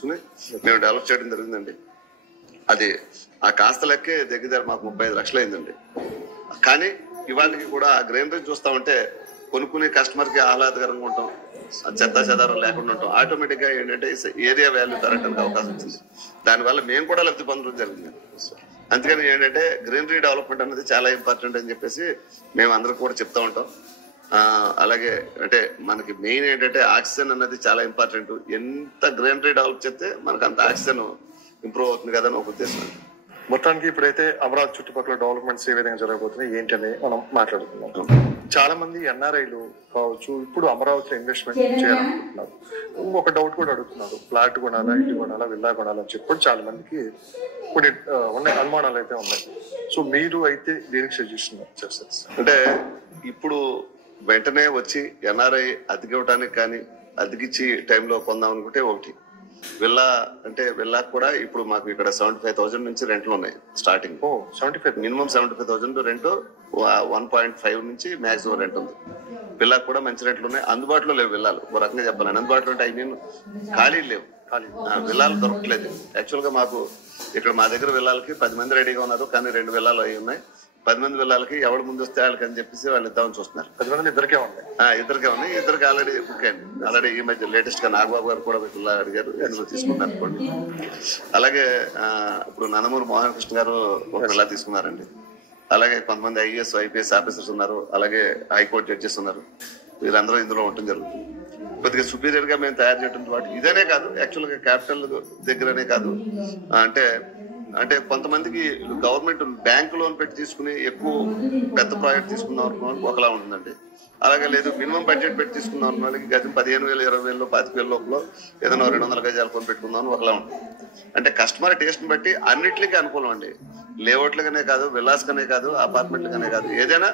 తీసుకుని మేము డెవలప్ చేయడం జరిగిందండి. అది ఆ కాస్త లెక్కే దగ్గర మాకు 35 లక్షలు అయిందండి. కానీ ఇవాళకి కూడా ఆ గ్రీనరీ చూస్తా ఉంటే కొనుక్కునే కస్టమర్ కి ఆహ్లాదకరంగా ఉంటాం, చెత్త చెదారం లేకుండా ఉంటాం. ఆటోమేటిక్ గా ఏంటంటే ఏరియా వాల్యూ పెరగడానికి అవకాశం వచ్చింది. దానివల్ల మేము కూడా లబ్ధి పొందడం జరిగింది. అందుకని ఏంటంటే గ్రీనరీ డెవలప్మెంట్ అనేది చాలా ఇంపార్టెంట్ అని చెప్పేసి మేము అందరం కూడా చెప్తా ఉంటాం. అలాగే అంటే మనకి మెయిన్ ఏంటంటే ఆక్సిజన్ అనేది చాలా ఇంపార్టెంట్. ఎంత గ్రీనరీ డెవలప్ చేస్తే మనకు అంత ఆక్సిజన్ ఇంప్రూవ్ అవుతుంది కదా అని ఒక ఉద్దేశం. మొత్తానికి ఇప్పుడైతే అమరావతి చుట్టుపక్కల డెవలప్మెంట్స్ ఏ విధంగా జరగబోతున్నాయి ఏంటి అని మనం మాట్లాడుతున్నాం. చాలా మంది ఎన్ఆర్ఐలు కావచ్చు ఇప్పుడు అమరావతిలో ఇన్వెస్ట్మెంట్ చేయాలనుకుంటున్నారు. ఒక డౌట్ కూడా అడుగుతున్నారు, ఫ్లాట్ కొనాలా, ఇల్లు కొనాలా, విల్లా కొనాలా అని చెప్పి చాలా మందికి కొన్ని ఉన్నాయి, అనుమానాలు అయితే ఉన్నాయి. సో మీరు అయితే దేనికి సజెషన్ చేస్తారు? అంటే ఇప్పుడు వెంటనే వచ్చి ఎన్ఆర్ఐ అతికివ్వటానికి కానీ అతికిచ్చి టైంలో కొందాం అనుకుంటే ఒకటి విల్లా. అంటే విల్లా కూడా ఇప్పుడు మాకు ఇక్కడ 75,000 నుంచి రెంట్లు ఉన్నాయి స్టార్టింగ్. మినిమం 75,000 రెంట్, 1.5 నుంచి మాక్సిమం రెంట్ ఉంది. విల్లా కూడా మంచి రెంట్లు ఉన్నాయి. అందుబాటులో లేవు విల్లాలు, ఒక రకంగా చెప్పాలని. అందుబాటులో అంటే ఐ మీన్ ఖాళీ లేవు, విల్లాలు దొరకట్లేదు. యాక్చువల్ గా మాకు ఇక్కడ మా దగ్గర విల్లాలకి 10 మంది రెడీగా ఉన్నారు, కానీ 2 విల్లాలు అయి ఉన్నాయి. 10 మంది విల్లాలకి ఎవరు ముందు వస్తే వాళ్ళకి అని చెప్పేసి వాళ్ళు ఇద్దామని చూస్తున్నారు. 10 మంది ఇద్దరికే ఉన్నాయి. ఇద్దరికి ఆల్రెడీ బుక్ అయింది. ఆల్రెడీ ఈ మధ్య లేటెస్ట్ గా నాగబాబు గారు కూడా విల్లా అడిగారు, ఎందుకు తీసుకున్నారు అనుకోండి. అలాగే ఇప్పుడు నందమూరి మోహన్ కృష్ణ గారు ఒక విల్లా తీసుకున్నారండి. అలాగే కొంతమంది ఐఏఎస్ ఐపీఎస్ ఆఫీసర్స్ ఉన్నారు, అలాగే హైకోర్టు జడ్జెస్ ఉన్నారు. వీళ్ళందరూ ఇందులో ఉండటం జరుగుతుంది. కొద్దిగా సుపీరియర్ గా మేము తయారు చేయడం వాటి ఇదనే కాదు, యాక్చువల్ గా క్యాపిటల్ దగ్గరనే కాదు. అంటే కొంతమందికి గవర్నమెంట్ బ్యాంక్ లోన్ పెట్టి తీసుకుని ఎక్కువ పెద్ద ప్రాజెక్ట్ తీసుకుందాం అనుకున్న ఒకలా ఉంటుందండి. అలాగే లేదు మినిమం బడ్జెట్ పెట్టి తీసుకుందాం అనుకున్న వాళ్ళకి గజం 15,000, 20,000, 25,000 లోపల ఏదైనా 200 గజాలు కొని పెట్టుకుందాం అని ఒకలా ఉంటుంది. అంటే కస్టమర్ టేస్ట్ ని బట్టి అన్నిటికీ అనుకూలం అండి. లేఅవుట్లుగానే కాదు, విల్లాస్ కనే కాదు, అపార్ట్మెంట్లుగానే కాదు, ఏదైనా